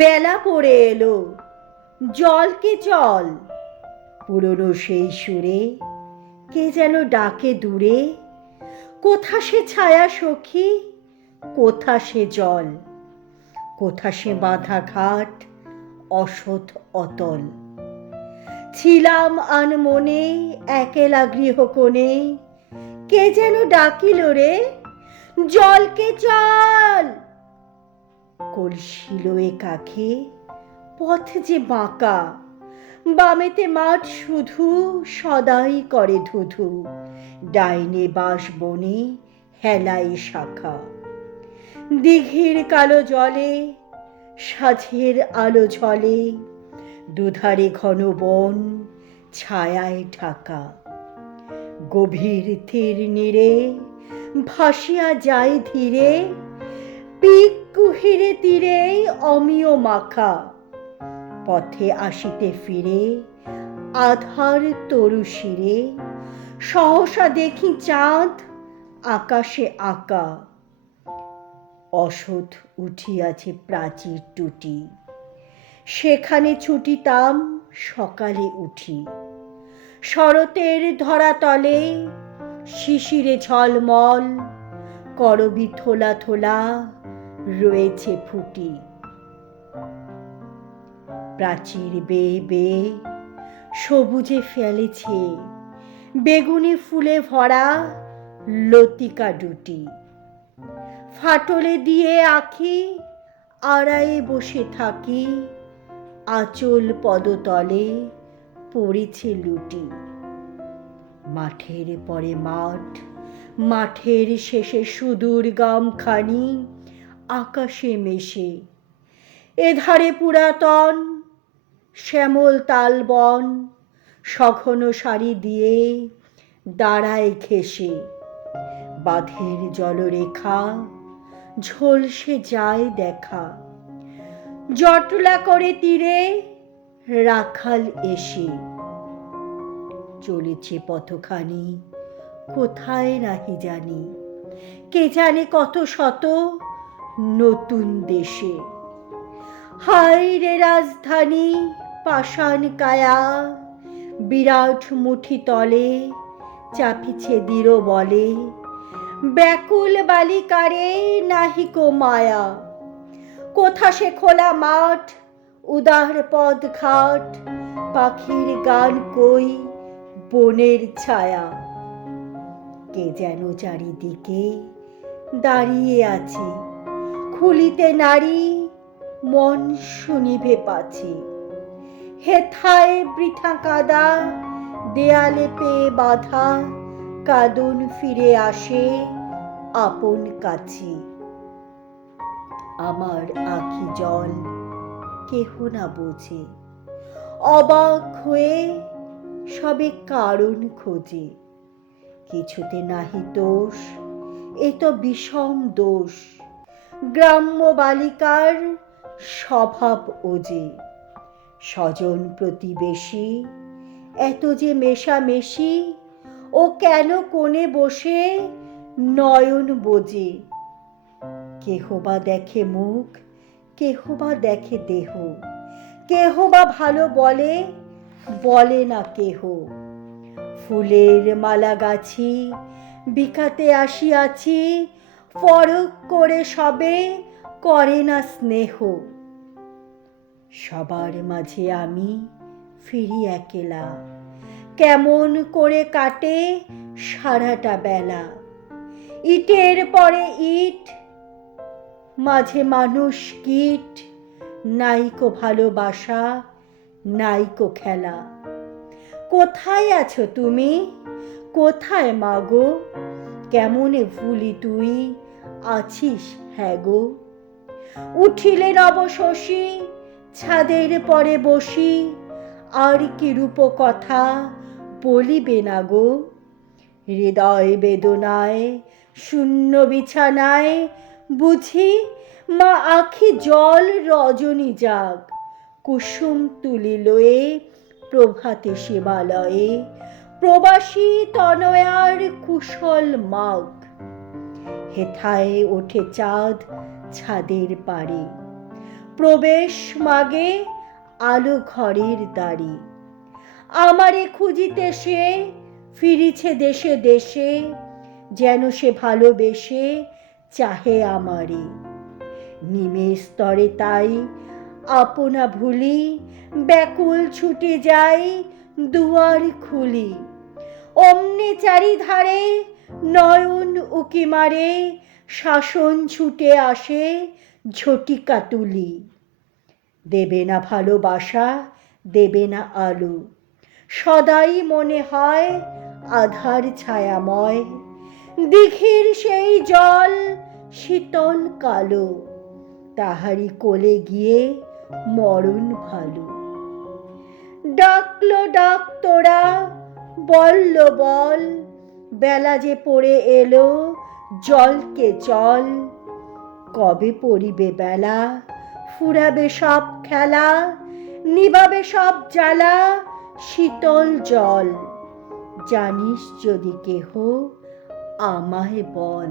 বেলা পড়ে এলো, জলকে চল। পুরনো সেই সুরে কে যেন ডাকে দূরে, কোথা সে ছায়া সখী, কোথা সে জল, কোথা সে বাঁধা ঘাট অসৎ অতল। ছিলাম আনমনে একেলা গৃহকোণে, কে যেন ডাকিল রে, জলকে চল। কলসি লয়ে কাখে পথ যে বাঁকা, বামেতে মাঠ শুধু সদাই করে ধুধু, ডাইনে বাঁশ বনে হেলায় শাখা। দিঘির কালো জলে সাঝের আলো ঝলে, দুধারে ঘন বন ছায়ায় ঢাকা। গভীর তীর নীরে ভাসিয়া যায় ধীরে, পিক কুহিরে তীরে অমিয় মাখা। পথে আসিতে ফিরে আধার তরু শিরে, সহসা দেখি চাঁদ আকাশে আঁকা। অসৎ উঠিয়াছে প্রাচীর টুটি, সেখানে ছুটিতাম সকালে উঠি। শরতের ধরাতলে শিশিরে ঝলমল, করবি থোলা থোলা রয়েছে ফুটি। প্রাচীর বেয়ে বেয়ে সবুজে ফেলেছে বেগুনি ফুলে ভরা লতিকা দুটি। ফাটলে দিয়ে আঁখি আড়ায়ে বসে থাকি, আঁচল পদতলে পড়েছে লুটি। মাঠের পরে মাঠ, মাঠের শেষে সুদূর গ্রামখানি আকাশে মেশে। এধারে পুরাতন শ্যামল তালবন সঘন সারি দিয়ে দাঁড়ায় ঘেঁষে। বাঁধের জলরেখা ঝলসে যায় দেখা, জটলা করে তীরে রাখাল এসে। চলেছে পথখানি কোথায় নাহি জানি, কে জানে কত শত নতুন দেশে। হায় রে রাজধানী পাষাণ কায়া, বিরাট মুঠি তলে চাপিছে দৃঢ় বলে। ব্যাকুল বালিকারে নাহিকো মায়া, কোথা সে খোলা মাঠ উদার পদ ঘাট, পাখির গান কই বনের ছায়া। কে যেন চারিদিকে দাঁড়িয়ে আছে, খুলিতে নারী মন শুনিবে পাছে। হেথায় বৃথা কাদা দেয়ালে পেয়ে বাঁধা, কাঁদন ফিরে আসে আপন কাছে। আমার আখি জল কেহ না বোঝে, অবাক হয়ে সবে কারণ খোঁজে। কিছুতে নাহি দোষ, এ তো বিষম দোষ, গ্রাম্য বালিকার স্বভাব ওজে। স্বজন প্রতিবেশী এত যে মেশামেশি, ও কেন কোণে বসে নয়ন বোজে। কেহ বা দেখে মুখ, কেহ বা দেখে দেহ, কেহ বা ভালো বলে, বলে না কেহ। ফুলের মালা গাছি বিকাতে আসিয়াছি, পরখ করে সবে করে না স্নেহ। সবার মাঝে আমি ফিরি একেলা, কেমন করে কাটে সারাটা বেলা। ইটের পরে ইট, মাঝে মানুষ কীট, নাইকো ভালোবাসা নাইকো খেলা। কোথায় আছো তুমি, কোথায় মাগো, কেমনে ভুলি তুই আছিস হ্যাঁ গো। উঠিলে নব শশী ছাদের পরে বসি, আর কি রূপ কথা বলিবে না গো। হৃদয় বেদনায় শূন্য বিছানায়, বুঝি মা আখি জল রজনী জাগ। কুসুম তুলি লয়ে প্রভাতে শিবালয়ে, প্রবাসী তনয়ার কুশল মাগ। হেথায় ওঠে চাঁদ ছাদের পারে, প্রবেশ মাগে আলো ঘরের দ্বারে। আমারে খুঁজিতে সে ফিরিছে দেশে দেশে, যেন সে ভালোবেসে চাহে আমারে। নিমেষ স্তরে তাই আপনা ভুলি, ব্যাকুল ছুটে যাই দুয়ার খুলি। অমনি চারিধারে নয়ন উকি মারে, শাসন ছুটে আসে ঝটিকা তুলি। দেবে না ভালোবাসা, দেবে না আলো, সদাই মনে হয় আধার ছায়াময়। দিঘির সেই জল শীতল কালো, তাহারি কোলে গিয়ে মরণ ভালো। ডাকলো ডাক তোরা, বলল বল, বেলা যে পড়ে এলো, জলকে চল। কবে পড়িবে বেলা, ফুরাবে সব খেলা, নিবাবে সব জ্বালা, শীতল জল। জানিস যদি কেহ আমায় বল।